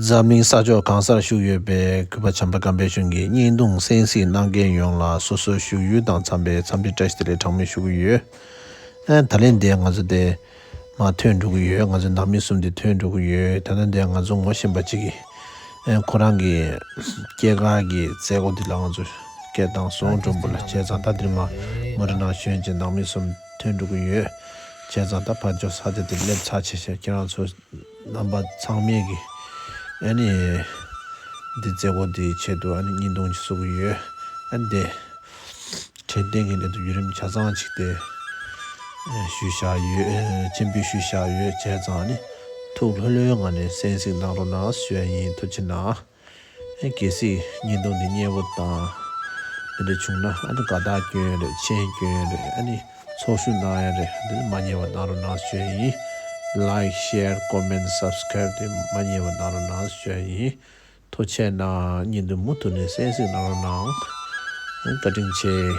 Zamling Sajo Kansar Shu Yue Be Kuba Chamba Kambe Shungi Nin Dong Sensi Nangen Yong La So So Shu Yu Dang Chambe Chambe Testile Changme Shu Yu and Talent De Ngazu De Ma Tuen Du Yu Ngazu Nami Sum De Tuen Du Yu Tanan De Ngazu Washing Bachigi and Korangi Kiegagi Zego Di Lanzu Ketang Song Jumbula Chezan Tadrima Morana Shunjin Nami Sum Tuen Du Yu Chezan Tapa Jos Hade De Lep Chachi Kiran So Namba Changmegi Any the Zego di Chedo and Nindong Sugu and the Chending in the Urim Chazanchik de Shusha Yu, Chimbi Shusha Yu, Chazani, told Hulung and sensing Narona, Shuayin Tuchina, and Kissy, Nindong the Niewota, the Chuna, and the Gada girl, Chain girl, any social nair, the Maniewa Narona Shuayin. Like, share, comment, subscribe to Maniewa Narona Shuayin. Tochena Nindu Mutune says in our now, and cutting che.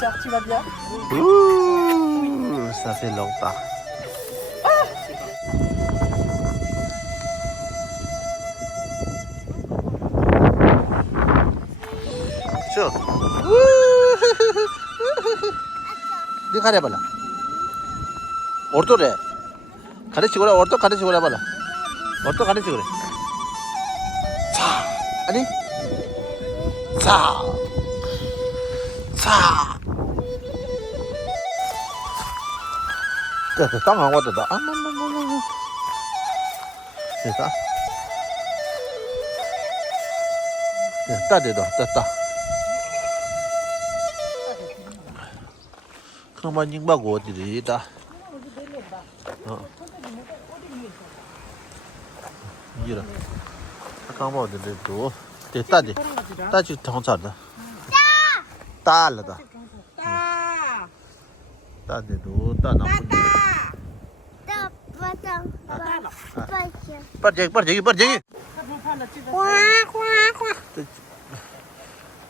자, tu vas bien? Ouh, ça fait longtemps. Sure. दिखा रहे भला औरतों रे खाने चिगोरा औरतों खाने चिगोरा भला औरतों खाने चिगोरे 차 아니 차 됐다 땅 안 왔다 아마마마마 됐다 됐다 그만 잉바고 어디다 이라 아까 어디를 또 됐다지 따지 통짜다 따라다 따지도 따나 빠르지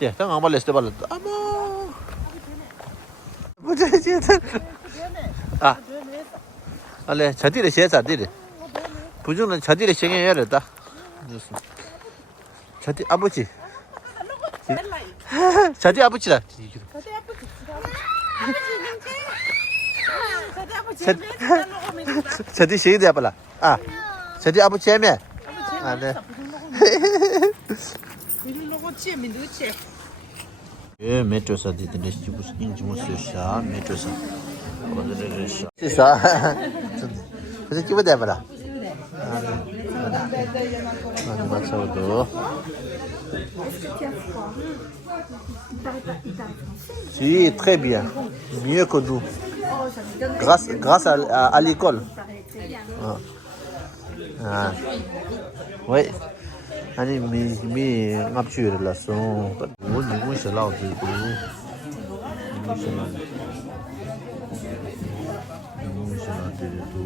예, 당장 말레 스테발라 아마 뭐지 아 알레 자디를 시에자 디리 부주는 자디를 시행해야 된다 자디 아버지 자디 아버지다 자디 시행돼야 빨라 아 자디 아버지 해면 아네 예 메트로사 디드네 지부스 인지무스샤 메트로사 오늘은 시사 그래서 기분 돼봐라 아니 맞춰도 Si, très bien. Mieux que nous. Grâce à l'école. Ah. Oui. Ani mi ngapchu relation. Wo ni mo se lao de du. Ni se lao. Ni se lao de du.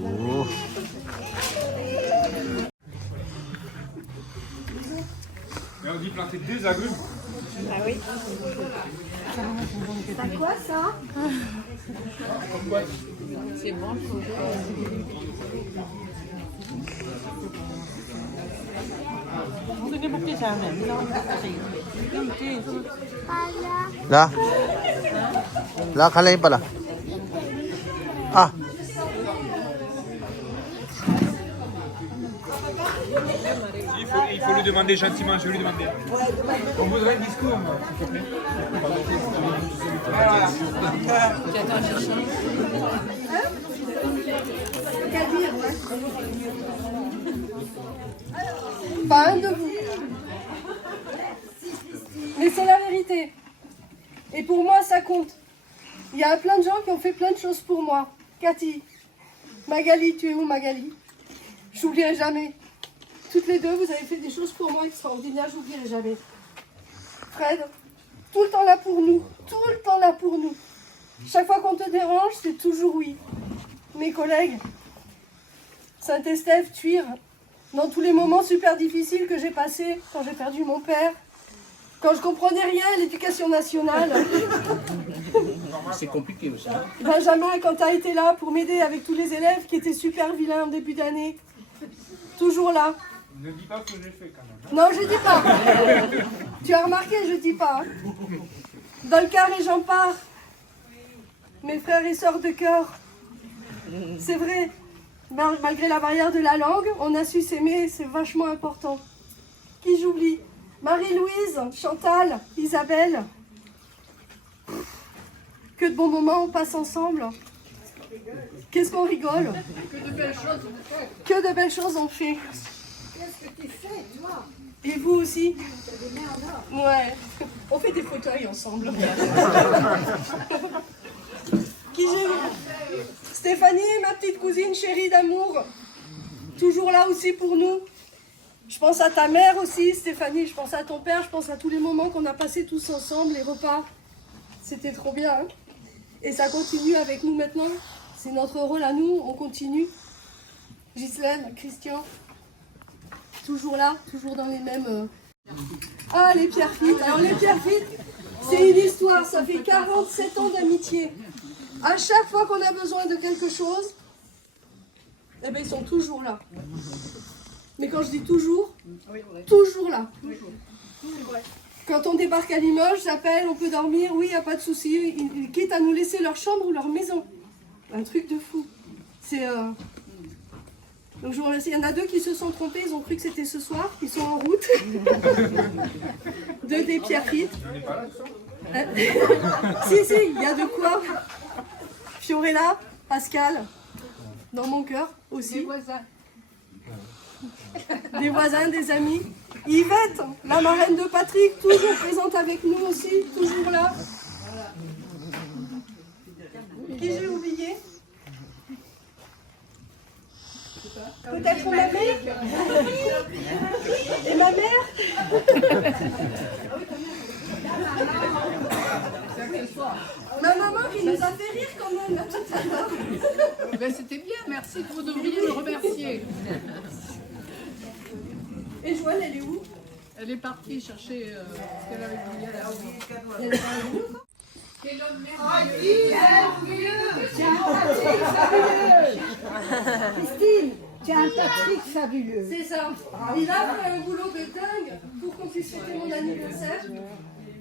Mais on dit planter des agrumes. Ah oui. C'est quoi ça? C'est bon. Là. Là, Khaled n'est pas là. Ah. Il faut lui demander gentiment, je vais lui demander. On voudrait un discours, moi, s'il te plaît. Pas un de vous. Mais c'est la vérité. Et pour moi, ça compte. Il y a plein de gens qui ont fait plein de choses pour moi. Cathy, Magali, tu es où Magali? J'oublierai jamais. Toutes les deux, vous avez fait des choses pour moi extraordinaires, j'oublierai jamais. Fred, tout le temps là pour nous. Tout le temps là pour nous. Chaque fois qu'on te dérange, c'est toujours oui. Mes collègues, Saint-Estèphe, Thuir, dans tous les moments super difficiles que j'ai passés, quand j'ai perdu mon père, quand je comprenais rien à l'éducation nationale. C'est compliqué aussi. Benjamin, quand tu as été là pour m'aider avec tous les élèves qui étaient super vilains en début d'année. Toujours là. Ne dis pas ce que j'ai fait quand même. Non, je dis pas. Tu as remarqué, je dis pas. Dolcar et j'en pars. Mes frères et sœurs de cœur. C'est vrai. Malgré la barrière de la langue, on a su s'aimer, c'est vachement important. Qui j'oublie? Marie-Louise, Chantal, Isabelle. Que de bons moments on passe ensemble. Qu'est-ce qu'on rigole. Que de belles choses on fait. Que de belles choses on fait. Qu'est-ce que tu fais, toi? Et vous aussi? Ouais. On fait des fauteuils ensemble. Qui j'ai? Stéphanie, ma petite cousine chérie d'amour. Toujours là aussi pour nous. Je pense à ta mère aussi, Stéphanie. Je pense à ton père. Je pense à tous les moments qu'on a passés tous ensemble, les repas. C'était trop bien. Hein, et ça continue avec nous maintenant. C'est notre rôle à nous. On continue. Ghislaine, Christian. Toujours là, toujours dans les mêmes... Ah, les Pierrefitte. Alors les Pierrefitte, c'est une histoire. Ça fait 47 ans d'amitié. À chaque fois qu'on a besoin de quelque chose, eh ben, ils sont toujours là. Mais quand je dis toujours, toujours là. Quand on débarque à Limoges, j'appelle, on peut dormir, oui, il n'y a pas de souci. Ils quittent à nous laisser leur chambre ou leur maison. Un truc de fou. C'est... Donc je vous remercie. Il y en a deux qui se sont trompés, ils ont cru que c'était ce soir, ils sont en route. Deux des Pierrefitte. Si, il y a de quoi. Fiorella, Pascal, dans mon cœur aussi. Des voisins. Des voisins, des amis. Yvette, la marraine de Patrick, toujours présente avec nous aussi, toujours là. Qui j'ai oublié? Peut-être ma mère? Et ma mère? Ma maman qui nous a fait rire quand même là, tout à l'heure. Ben, c'était bien, merci, vous devriez me remercier. Et Joëlle, elle est où? Elle est partie chercher ce qu'elle avait voulu à la Quel homme Christine, tu as un Patrick fabuleux. C'est ça. Il a fait un boulot de dingue pour qu'on puisse fêter mon anniversaire.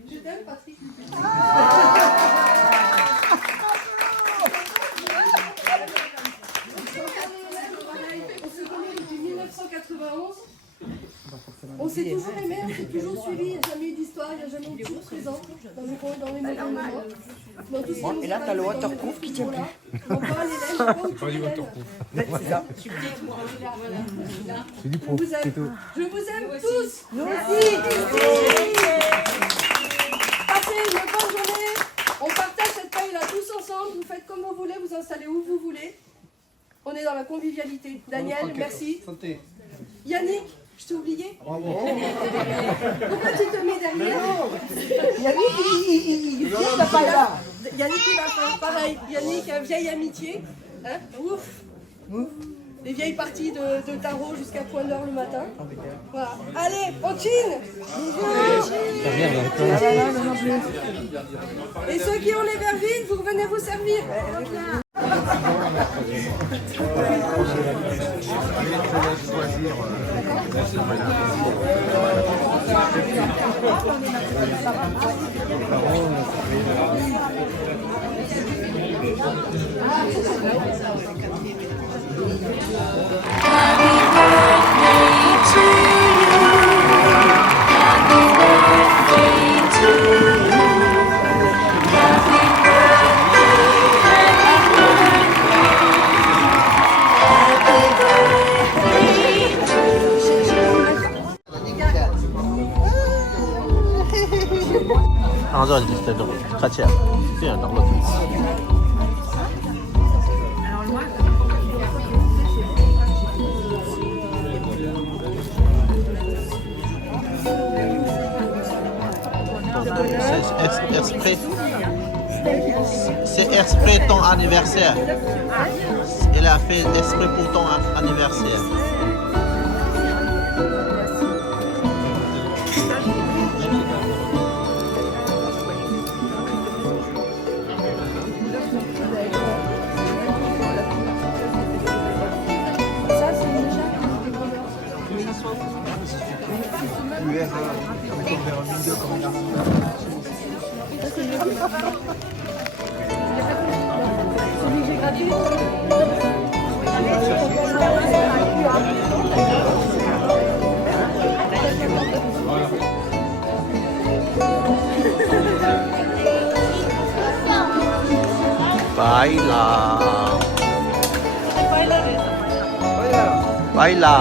Je t'aime, Patrick. On se connaît depuis 1991. On s'est toujours aimé, on s'est toujours suivi, il n'y a jamais eu d'histoire, il n'y a jamais eu de toujours présent dans les mauvais moments. Dans tout ce qui Et là, tu as le waterproof qui tient plus. On parle les lèvres, pas au-dessus des lèvres. C'est ça. Je vous aime. Je vous aime tous. Nous aussi. Passez une bonne journée. On partage cette paille-là tous ensemble. Vous faites comme vous voulez, vous installez où vous voulez. On est dans la convivialité. Daniel, merci. Santé. Yannick, je t'ai oublié. Pourquoi tu te mets derrière? Yannick, il tient la paille là. Yannick, il va faire pareil. Yannick, vieille amitié. Hein? Ouf. Les vieilles parties de tarot jusqu'à point d'heure le matin. Voilà. Allez, on chine. Et ceux qui ont les verres vides, vous venez vous servir. Choisir 항상 이제 또 같이 그냥 나눠. C'est exprès ton anniversaire. Il a fait exprès pour ton anniversaire. Baila. Baila.